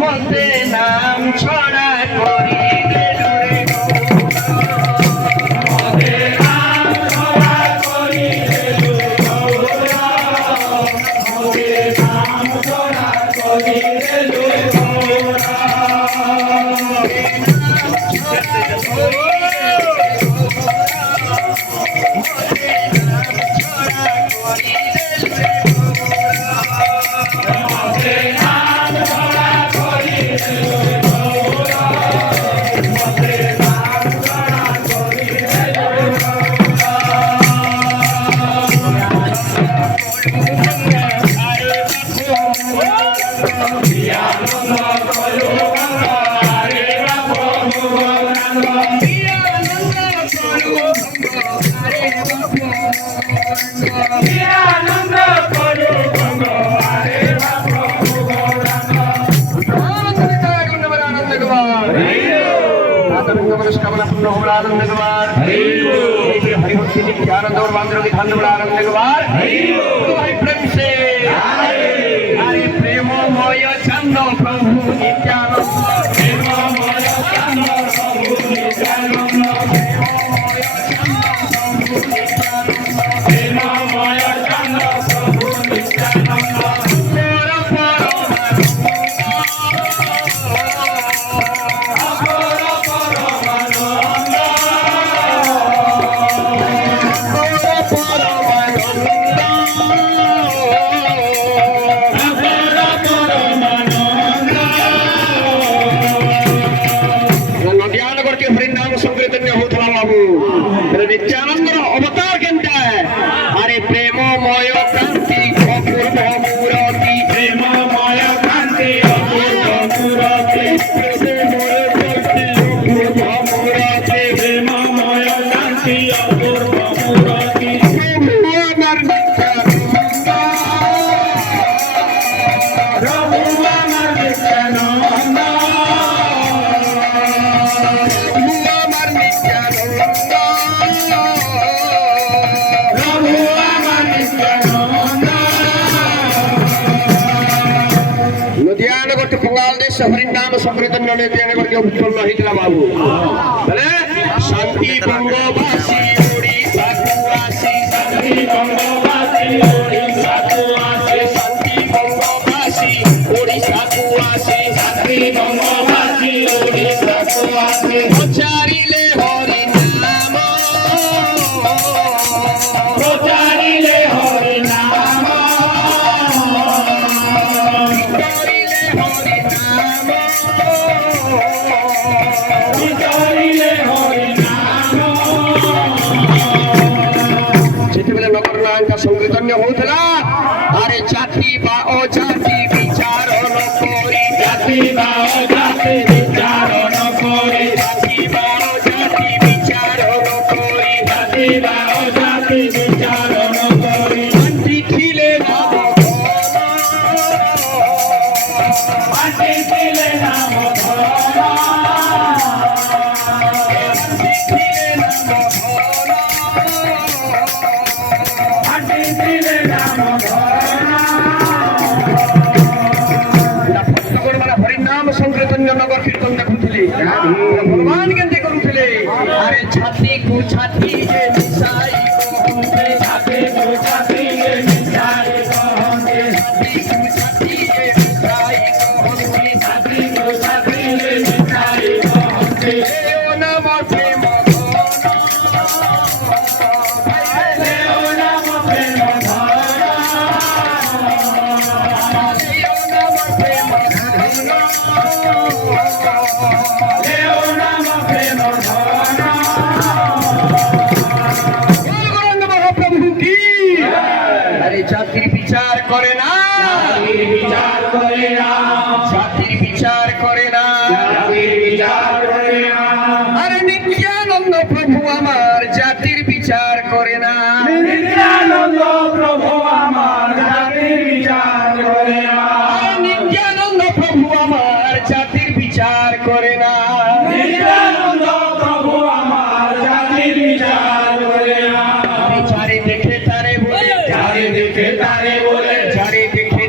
মতে নাম ছড়া করি आनंद और बांधव की धन बड़ा आनंद के बाद भाई प्रेम से अरे प्रेममय चंद प्रभु नित्यानंद प्रेममय चंद प्रभु नित्यानंद प्रेममय चंद प्रभु नित्यानंद नित्यानंद अवतार केनता अरे प्रेममय क्रांति अपूर्व मूर्ति प्रेममय क्रांति अपूर्व मूर्ति प्रेममय क्रांति अपूर्व मूर्ति प्रेममय क्रांति अपूर्व मूर्ति प्रभु अमर नित्यानंद प्रभु अमर नित्यानंद हरिनाम संकीर्तन उत्पन्न होता बाबू शांति बंगवासी ओडिशा को आसी शांति बंगवासी ओडिशा को आसी शांति बंगवासी ओडिशा को आसी शांति बंगवासी ओडिशा को आसी प्रचारिले हरि नाम प्रचारिले हरि नाम संकीर्तन होता अरे जाति बा अजाति विचार न करी जाति बा अजाति विचार न करी जाति बा अजाति विचार न करी जाति बा अजाति विचार न करी शांति थिले नाम शांति थिले नाम संकीर्तन नगर कीर्तन देखुले भगवान केंते करुले अरे छाती को छाती जे मिसाई कहते छाती को छाती जे मिसाई कहते छाती को छाती जे मिसाई कहते छाती को छाती जे मिसाई कहते ओ नम प्रेम जातिर विचार करे ना जातिर विचार करे ना जातिर विचार करे ना जातिर विचार करे ना अरे नित्यानंद प्रभु আমার জাতির বিচার করে না নিত্যানন্দ প্রভু আমার জাতির বিচার করে না নিত্যানন্দ প্রভু আমার জাতির বিচার করে না নিত্যানন্দ প্রভু আমার জাতির বিচার করে না চারি দেখে তারে বলে চারি দেখে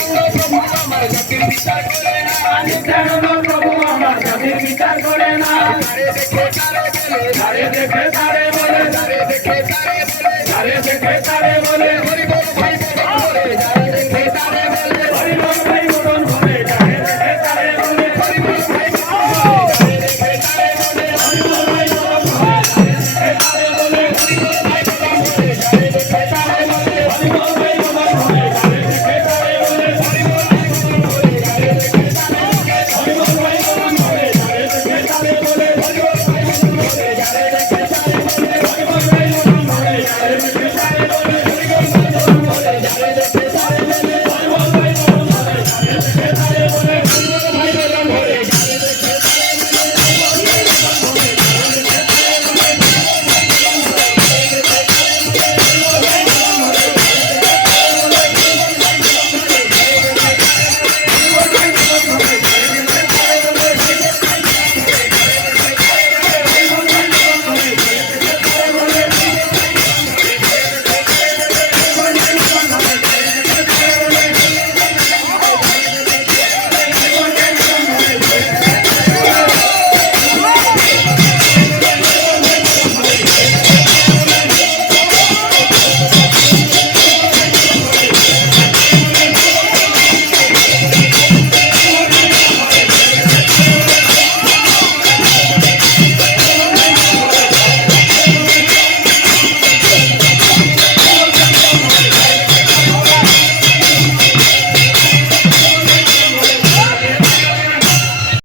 প্রভু আমার জাতির বিচার করে না নিত্যানন্দ প্রভু আমার জাতির বিচার করে না তারে দেখে তারে বলে তারে দেখে তারে বলে তারে দেখে তারে বলে তারে দেখে তারে বলে